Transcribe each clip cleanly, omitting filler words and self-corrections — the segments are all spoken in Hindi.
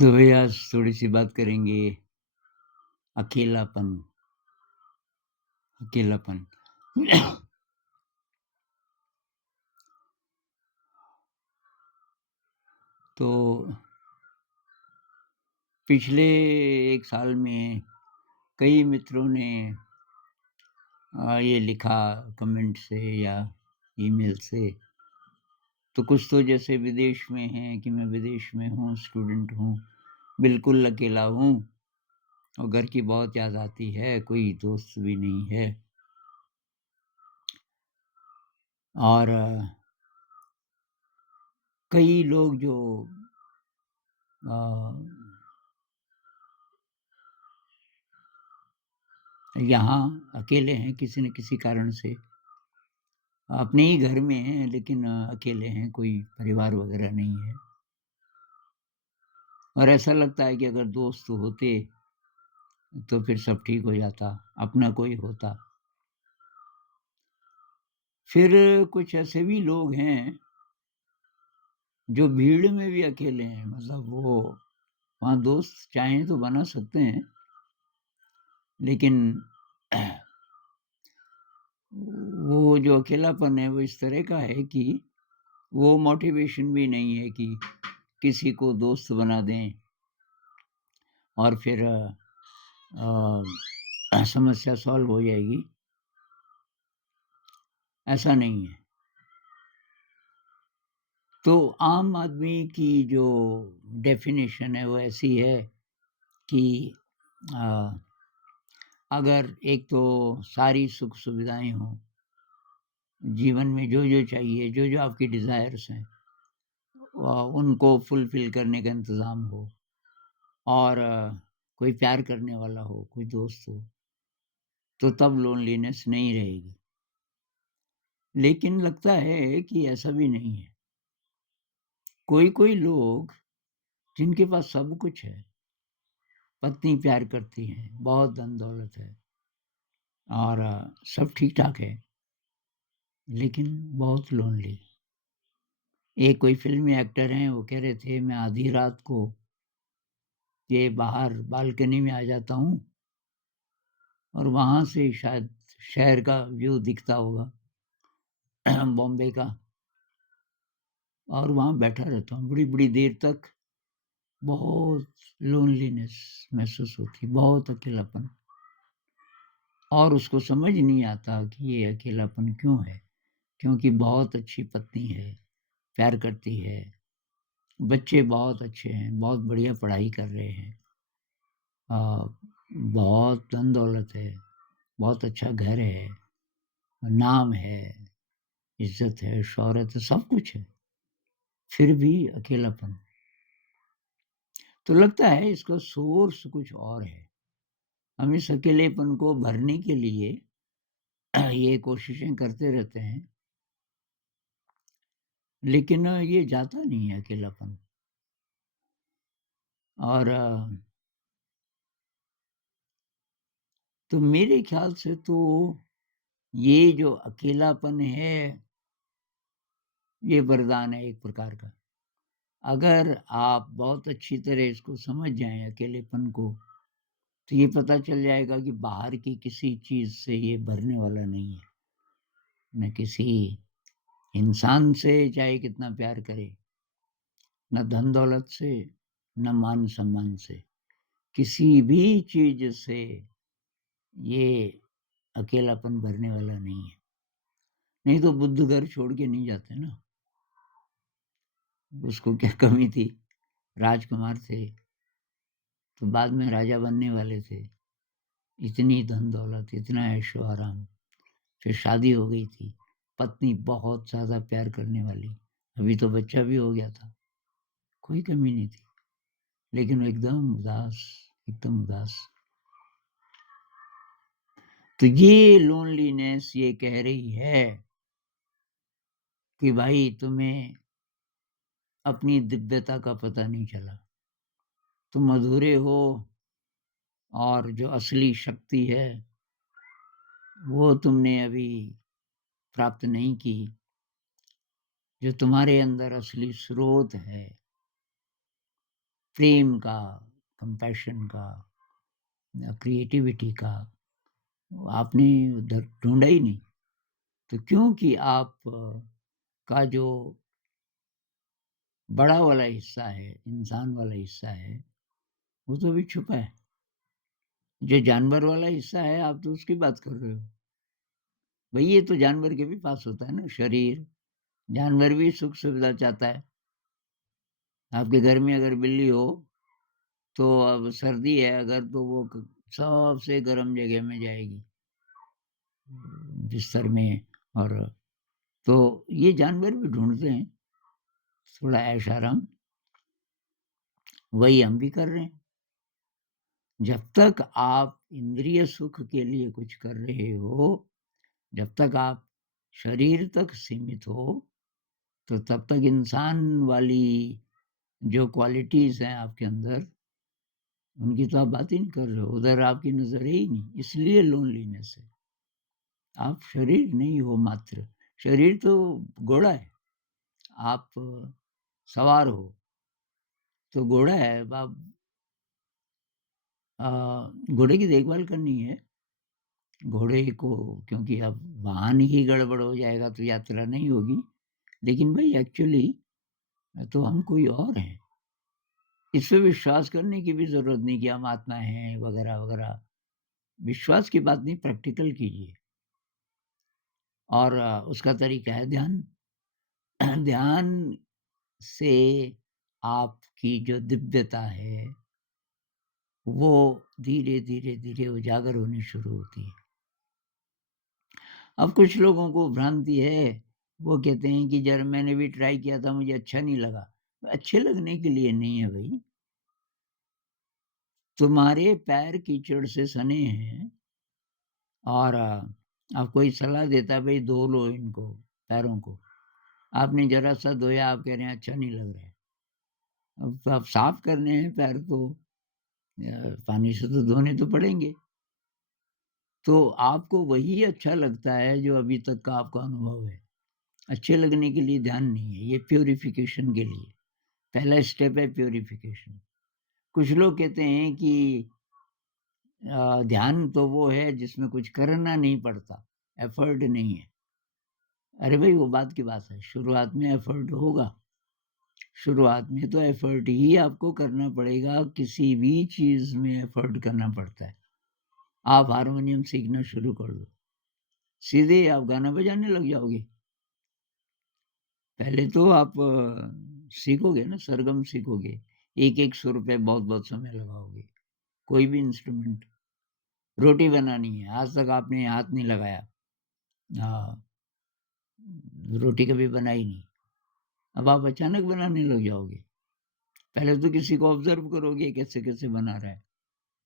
तो भई आज थोड़ी-सी बात करेंगे अकेलापन, अकेलापन। तो पिछले 1 साल में कई मित्रों ने ये लिखा कमेंट से या ईमेल से, तो कुछ तो जैसे विदेश में हैं कि मैं विदेश में हूँ, स्टूडेंट हूँ, बिल्कुल अकेला हूँ और घर की बहुत याद आती है, कोई दोस्त भी नहीं है और कई लोग जो अ यहाँ अकेले हैं किसी न किसी कारण से। अपने ही घर में हैं लेकिन अकेले हैं, कोई परिवार वग़ैरह नहीं है। और ऐसा लगता है कि अगर दोस्त होते तो फिर सब ठीक हो जाता, अपना कोई होता। फिर कुछ ऐसे भी लोग हैं जो भीड़ में भी अकेले हैं, मतलब वो वहाँ दोस्त चाहें तो बना सकते हैं, लेकिन वो जो अकेलापन है वो इस तरह का है कि वो मोटिवेशन भी नहीं है कि किसी को दोस्त बना दें और फिर समस्या सॉल्व हो जाएगी, ऐसा नहीं है। तो आम आदमी की जो डेफ़िनेशन है वो ऐसी है कि अ, अगर एक तो सारी सुख-सुविधाएँ हों, जीवन में जो-जो चाहिए, जो-जो आपकी डिज़ायर्स हैं उनको फुलफ़िल करने का इंतज़ाम हो और कोई प्यार करने वाला हो, कोई दोस्त हो, तो तब लोनलीनेस नहीं रहेगी। लेकिन लगता है कि ऐसा भी नहीं है। कोई-कोई लोग जिनके पास सब कुछ है, पत्नी प्यार करती है, बहुत धन-दौलत है और सब ठीक-ठाक है, लेकिन बहुत लोनली। एक कोई फ़िल्मी एक्टर हैं, वो कह रहे थे, "मैं आधी रात को ये बाहर बालकनी में आ जाता हूँ और वहाँ से शायद शहर का व्यू दिखता होगा, बॉम्बे का, और वहाँ बैठा रहता हूँ बड़ी-बड़ी देर तक, बहुत लोनलीनेस महसूस होती, बहुत अकेलापन।" और उसको समझ नहीं आता कि ये अकेलापन क्यों है? क्योंकि बहुत अच्छी पत्नी है, प्यार करती है, बच्चे बहुत अच्छे हैं, बहुत बढ़िया पढ़ाई कर रहे हैं। अ, बहुत धन-दौलत है, बहुत अच्छा घर है, नाम है, इज़्ज़त है, शोहरत है, सब कुछ है, फिर भी अकेलापन। तो लगता है इसका सोर्स कुछ और है। हम इस अकेलेपन को भरने के लिए ये कोशिशें करते रहते हैं, लेकिन ये जाता नहीं है अकेलापन। और तो मेरे ख़्याल से तो ये जो अकेलापन है, ये वरदान है एक प्रकार का। अगर आप बहुत अच्छी तरह इसको समझ जाएँ अकेलेपन को, तो ये पता चल जाएगा कि बाहर की किसी चीज़ से ये भरने वाला नहीं है। न किसी इंसान से चाहे कितना प्यार करे, न धन-दौलत से, न मान-सम्मान से, किसी भी चीज़ से ये अकेलापन भरने वाला नहीं है। नहीं तो बुद्ध घर छोड़ के नहीं जाते ना, उसको क्या कमी थी? राजकुमार थे, तो बाद में राजा बनने वाले थे। इतनी धन-दौलत, इतना ऐशो-आराम, फिर शादी हो गई थी, पत्नी बहुत ज़्यादा प्यार करने वाली, अभी तो बच्चा भी हो गया था, कोई कमी नहीं थी, लेकिन वो एकदम उदास, एकदम उदास। तो ये लोनलीनेस ये कह रही है कि भाई तुम्हें अपनी दिव्यता का पता नहीं चला, तुम अधूरे हो और जो असली शक्ति है, वो तुमने अभी प्राप्त नहीं की, जो तुम्हारे अंदर असली स्रोत है, प्रेम का, कंपैशन का, क्रिएटिविटी का आपने उधर ढूँढा ही नहीं। तो क्योंकि आप का जो बड़ा वाला हिस्सा है, इंसान वाला हिस्सा है, वो तो अभी छुपा है। जो जानवर वाला हिस्सा है, आप तो उसकी बात कर रहे हो। भई ये तो जानवर के भी पास होता है ना शरीर, जानवर भी सुख-सुविधा चाहता है। आपके घर में अगर बिल्ली हो, तो अब सर्दी है अगर तो वो क सबसे गर्म जगह में जाएगी, बिस्तर में और तो ये जानवर भी ढूँढते हैं, थोड़ा ऐश-आराम, वही हम भी कर रहे हैं। जब तक आप इंद्रिय सुख के लिए कुछ कर रहे हो, जब तक आप शरीर तक सीमित हो, तो तब तक इंसान वाली जो क्वालिटीज़ हैं आपके अंदर, उनकी तो आप बात ही नहीं कर रहे हो, उधर आपकी नज़र है ही नहीं, इसलिए लोनलीनेस है। आप शरीर नहीं हो मात्र, शरीर तो घोड़ा है, आप सवार हो, तो घोड़ा है, अब आप घोड़े की देखभाल करनी है, घोड़े को क्योंकि अब वाहन ही गड़बड़ हो जाएगा तो यात्रा नहीं होगी, लेकिन भई एक्चुअली तो हम कोई और हैं। इस पे विश्वास करने की भी ज़रूरत नहीं कि हम आत्मा हैं वगैरह-वगैरह। विश्वास की बात नहीं, प्रैक्टिकल कीजिए और उसका तरीका है ध्यान। ध्यान से आपकी जो दिव्यता है, वो धीरे-धीरे उजागर होनी शुरू होती है। अब कुछ लोगों को भ्रांति है, वो कहते हैं कि जब मैंने भी ट्राई किया था मुझे अच्छा नहीं लगा। अच्छे लगने के लिए नहीं है भई, तुम्हारे पैर कीचड़ से सने हैं और अब कोई सलाह देता है भई धो लो इनको, पैरों को। आपने ज़रा-सा धोया, आप कह रहे हैं अच्छा नहीं लग रहा है। अब तो आप साफ करने हैं पैर तो पानी से तो धोने तो पड़ेंगे। तो आपको वही अच्छा लगता है जो अभी तक का आपका अनुभव है। अच्छे लगने के लिए ध्यान नहीं है, ये प्यूरिफ़िकेशन के लिए। पहला स्टेप है प्यूरिफ़िकेशन। कुछ लोग कहते हैं कि ध्यान तो वो है जिसमें कुछ करना नहीं पड़ता, एफ़र्ट नहीं है। अरे भई वो बात की बात है, शुरुआत में एफ़र्ट होगा। शुरुआत में तो एफ़र्ट ही आपको करना पड़ेगा, किसी भी चीज़ में एफ़र्ट करना पड़ता है। आप हारमोनियम सीखना शुरू कर दो, सीधे आप गाना बजाने लग जाओगे। पहले तो आप सीखोगे ना, सरगम सीखोगे, एक-एक सुर पे बहुत-बहुत समय लगाओगे, कोई भी इंस्ट्रूमेंट। रोटी बनानी है, आज तक आपने हाथ नहीं लगाया। हाँ, रोटी कभी बनाई नहीं, अब आप अचानक बनाने लग जाओगे। पहले तो किसी को ऑब्ज़र्व करोगे कैसे-कैसे बना रहा है,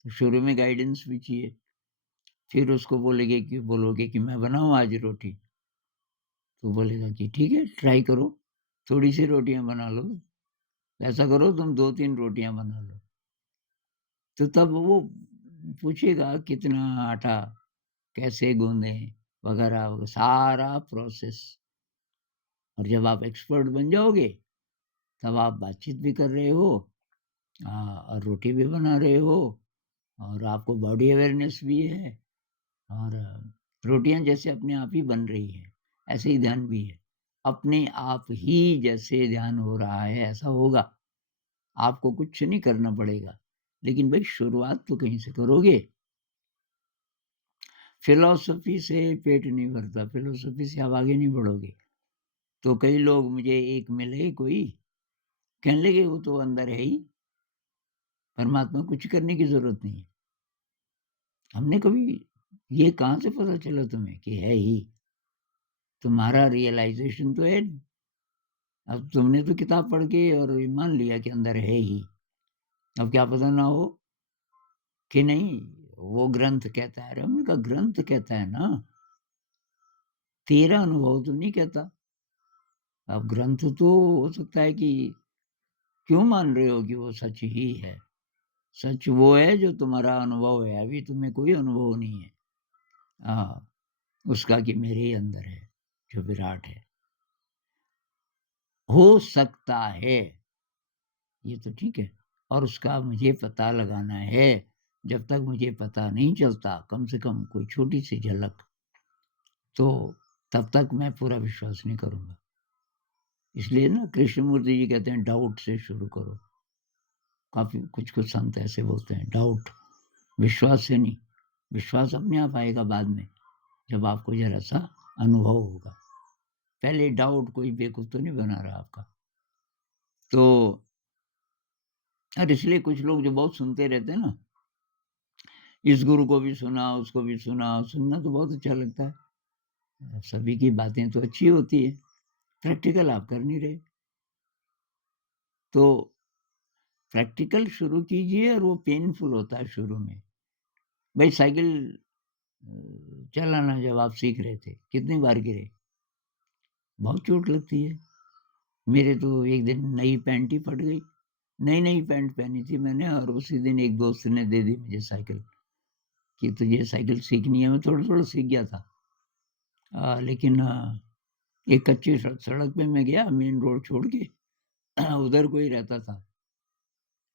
तो शुरू में गाइडेंस भी चाहिए। फिर उसको बोलोगे कि मैं बनाऊँ आज रोटी, तो बोलेगा कि ठीक है ट्राई करो, थोड़ी-सी रोटियाँ बना लो, ऐसा करो तुम 2-3 रोटियाँ बना लो। तो तब वो पूछेगा कितना आटा, कैसे गूँधें वगैरह सारा प्रोसेस और जब आप एक्सपर्ट बन जाओगे, तब आप बातचीत भी कर रहे हो और रोटी भी बना रहे हो और आपको बॉडी अवेयरनेस भी है और रोटियाँ जैसे अपने आप ही बन रही हैं, ऐसे ही ध्यान भी है। अपने आप ही जैसे ध्यान हो रहा है, ऐसा होगा। आपको कुछ नहीं करना पड़ेगा। लेकिन भई शुरुआत तो कहीं से करोगे। फ़िलॉसफ़ी से पेट नहीं भरता, फ़िलॉसफ़ी से आप आगे नहीं बढ़ोगे। तो कई लोग मुझे एक मिले कोई, कहने लगे वो तो अंदर है ही, परमात्मा को कुछ करने की ज़रूरत नहीं है। हमने कभी ये कहाँ से पता चला तुम्हें कि है ही? तुम्हारा रियलाइज़ेशन तो है नहीं। अब तुमने तो किताब पढ़ के और ये मान लिया कि अंदर है ही। अब क्या पता ना हो कि नहीं, वो ग्रंथ कहता है। अरे हमने कहा ग्रंथ कहता है ना, तेरा अनुभव तो नहीं कहता। अब ग्रंथ तो हो सकता है कि क्यों मान रहे हो कि वो सच ही है? सच वो है जो तुम्हारा अनुभव है, अभी तुम्हें कोई अनुभव नहीं है। हाँ, उसका कि मेरे ही अंदर है, जो विराट है। हो सकता है, ये तो ठीक है। और उसका मुझे पता लगाना है। जब तक मुझे पता नहीं चलता, कम से कम कोई छोटी-सी झलक, तो तब तक मैं पूरा विश्वास नहीं करूँगा। इसलिए ना कृष्णमूर्ति जी कहते हैं डाउट से शुरू करो। काफ़ी कुछ-कुछ संत ऐसे बोलते हैं डाउट, विश्वास से नहीं। विश्वास अपने आप आएगा बाद में, जब आपको ज़रा-सा अनुभव होगा। पहले डाउट कोई बेवकूफ़ तो नहीं बना रहा आपका। तो और इसलिए कुछ लोग जो बहुत सुनते रहते हैं ना, इस गुरु को भी सुना, उसको भी सुना, सुनना तो बहुत अच्छा लगता है। सभी की बातें तो अच्छी होती है, प्रैक्टिकल आप कर नहीं रहे। तो प्रैक्टिकल शुरू कीजिए और वो पेनफुल होता है शुरू में। भाई साइकिल चलाना जब आप सीख रहे थे, कितनी बार गिरे? बहुत चोट लगती है। मेरे तो एक दिन नई पैंट ही फट गई। नई-नई पैंट पहनी थी मैंने और उसी दिन एक दोस्त ने दे दी मुझे साइकिल, कि तुझे साइकिल सीखनी है। मैं थोड़ा-थोड़ा सीख गया था। लेकिन एक कच्ची सड़क पे मैं गया मेन रोड छोड़ के उधर कोई रहता था।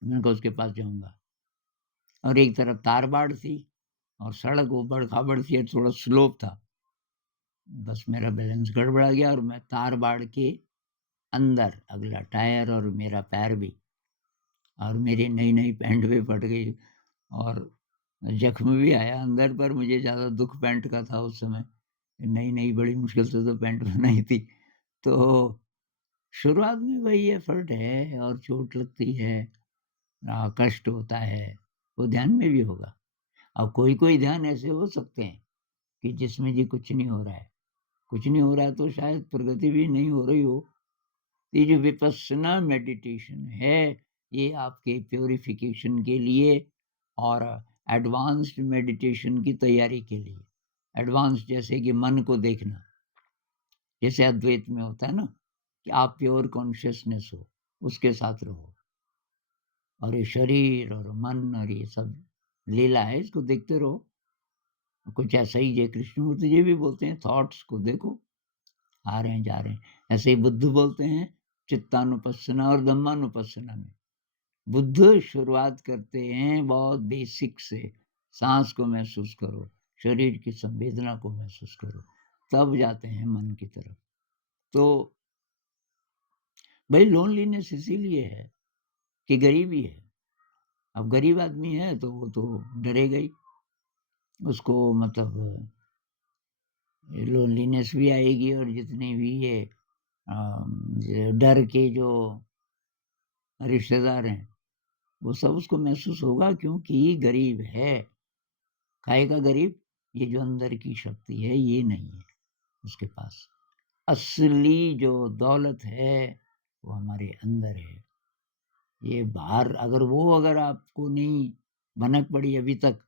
मैंने कहा उसके पास जाऊँगा और एक तरफ तार-बाड़ थी और सड़क ऊबड़-खाबड़ थी और थोड़ा स्लोप था। बस मेरा बैलेंस गड़बड़ा गया और मैं तार-बाड़ के अंदर, अगला टायर और मेरा पैर भी, और मेरी नई-नई पैंट भी फट गई और ज़ख्म भी आया अंदर, पर मुझे ज़्यादा दुःख पैंट का था उस समय। नई-नई बड़ी मुश्किल से तो पैंट बनाई थी। तो शुरुआत में वही एफर्ट है और चोट लगती है, कष्ट होता है, वो ध्यान में भी होगा। अब कोई-कोई ध्यान ऐसे हो सकते हैं कि जिसमें जी कुछ नहीं हो रहा है। कुछ नहीं हो रहा है तो शायद प्रगति भी नहीं हो रही हो। ये जो विपस्सना मेडिटेशन है, ये आपके प्यूरिफिकेशन के लिए और एडवांस्ड मेडिटेशन की तैयारी के लिए। एडवांस्ड जैसे कि मन को देखना, जैसे अद्वैत में होता है ना, कि आप प्योर कॉन्शियसनेस हो, उसके साथ रहो। और ये शरीर और मन और ये सब लीला है, इसको देखते रहो। कुछ ऐसा ही जय कृष्णमूर्ति जी भी बोलते हैं, थॉट्स को देखो, आ रहे हैं, जा रहे हैं। ऐसे ही बुद्ध बोलते हैं चित्तानुपස්සना और धम्मानुपස්සना में। बुद्ध शुरुआत करते हैं बहुत बेसिक से, साँस को महसूस करो, शरीर की संवेदना को महसूस करो, तब जाते हैं मन की तरफ। तो भई लोनलीनेस इसीलिए है कि गरीबी है। अब गरीब आदमी है तो वो तो डरेगा ही। उसको मतलब लोनलीनेस भी आएगी और जितने भी ये डर के जो रिश्तेदार हैं, वो सब उसको महसूस होगा क्योंकि गरीब है। काहे का गरीब? ये जो अंदर की शक्ति है, ये नहीं है उसके पास। असली जो दौलत है, वो हमारे अंदर है। ये बाहर अगर आपको नहीं भनक पड़ी अभी तक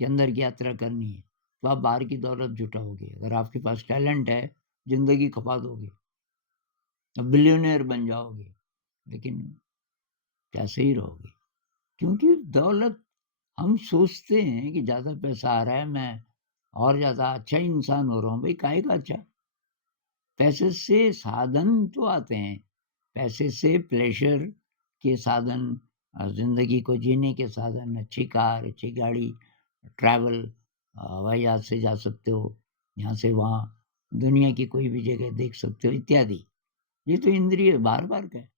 कि अंदर की यात्रा करनी है, तो आप बाहर की दौलत जुटाओगे। अगर आपके पास टैलेंट है, ज़िंदगी खपा दोगे, अब बिलियनेयर बन जाओगे, लेकिन कैसे ही रहोगे? क्योंकि दौलत, हम सोचते हैं कि ज़्यादा पैसा आ रहा है, मैं और ज़्यादा अच्छा इंसान हो रहा हूँ। भई काहे का अच्छा? पैसे से साधन तो आते हैं, पैसे से प्लेज़र के साधन, ज़िंदगी को जीने के साधन, अच्छी कार, अच्छी गाड़ी, ट्रैवल, हवाई जहाज़ से जा सकते हो, यहाँ से वहाँ, दुनिया की कोई भी जगह देख सकते हो इत्यादि। ये तो इंद्रिय बार-बार का है।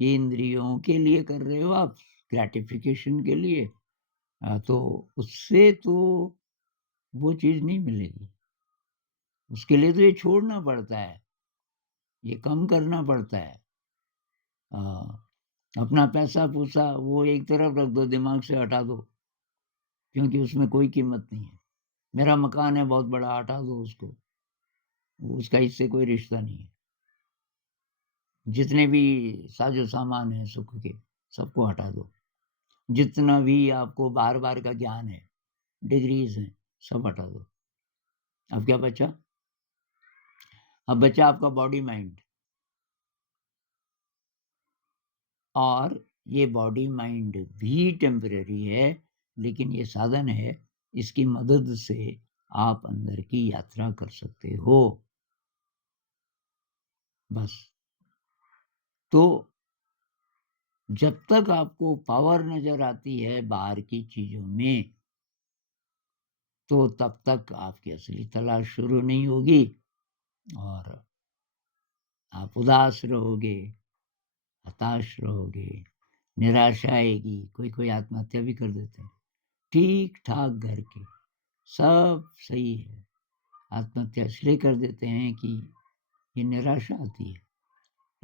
ये इंद्रियों के लिए कर रहे हो आप, ग्रैटिफ़िकेशन के लिए, तो उससे तो वो चीज़ नहीं मिलेगी। उसके लिए तो ये छोड़ना पड़ता है, ये कम करना पड़ता है। अपना पैसा-पूसा वो एक तरफ रख दो, दिमाग से हटा दो, क्योंकि उसमें कोई कीमत नहीं है। मेरा मकान है बहुत बड़ा, हटा दो उसको, उसका इससे कोई रिश्ता नहीं है। जितने भी साज़ो-सामान हैं सुख के, सबको हटा दो। जितना भी आपको बार-बार का ज्ञान है, डिग्रीज़ हैं, सब हटा दो। अब क्या बचा? अब बचा आपका बॉडी माइंड। और ये बॉडी माइंड भी टेम्परेरी है, लेकिन ये साधन है, इसकी मदद से आप अंदर की यात्रा कर सकते हो, बस। तो जब तक आपको पावर नज़र आती है बाहर की चीज़ों में, तो तब तक आपकी असली तलाश शुरू नहीं होगी और आप उदास रहोगे, हताश रहोगे, निराशा आएगी, कोई-कोई आत्महत्या भी कर देते हैं। ठीक-ठाक घर के, सब सही है, आत्महत्या इसलिए कर देते हैं कि ये निराशा आती है।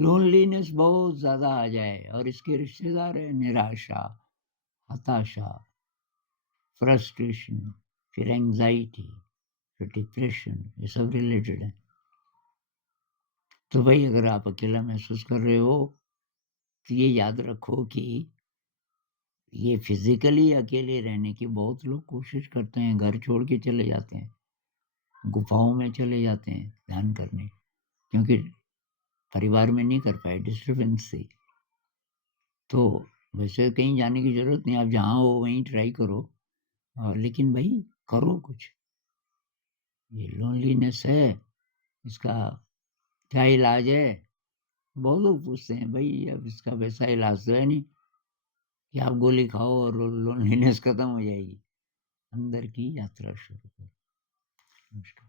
लोनलीनेस बहुत ज़्यादा आ जाए और इसके रिश्तेदार हैं निराशा, हताशा, फ्रस्ट्रेशन, फिर एंग्ज़ायटी, फिर डिप्रेशन, ये सब रिलेटेड है। तो भाई अगर आप अकेला महसूस कर रहे हो, तो ये याद रखो कि ये फिज़िकली अकेले रहने की बहुत लोग कोशिश करते हैं, घर छोड़ के चले जाते हैं, गुफ़ाओं में चले जाते हैं ध्यान करने, क्योंकि परिवार में नहीं कर पाए डिस्टर्बेंस से। तो वैसे कहीं जाने की ज़रूरत नहीं, आप जहाँ हो वहीं ट्राई करो लेकिन भई करो कुछ। ये लोनलीनेस है, इसका क्या इलाज है? बहुत लोग पूछते हैं, भई अब इसका वैसा इलाज तो है नहीं कि आप गोली खाओ और लोनलीनेस खत्म हो जाएगी। अंदर की यात्रा शुरू करो। नमस्कार।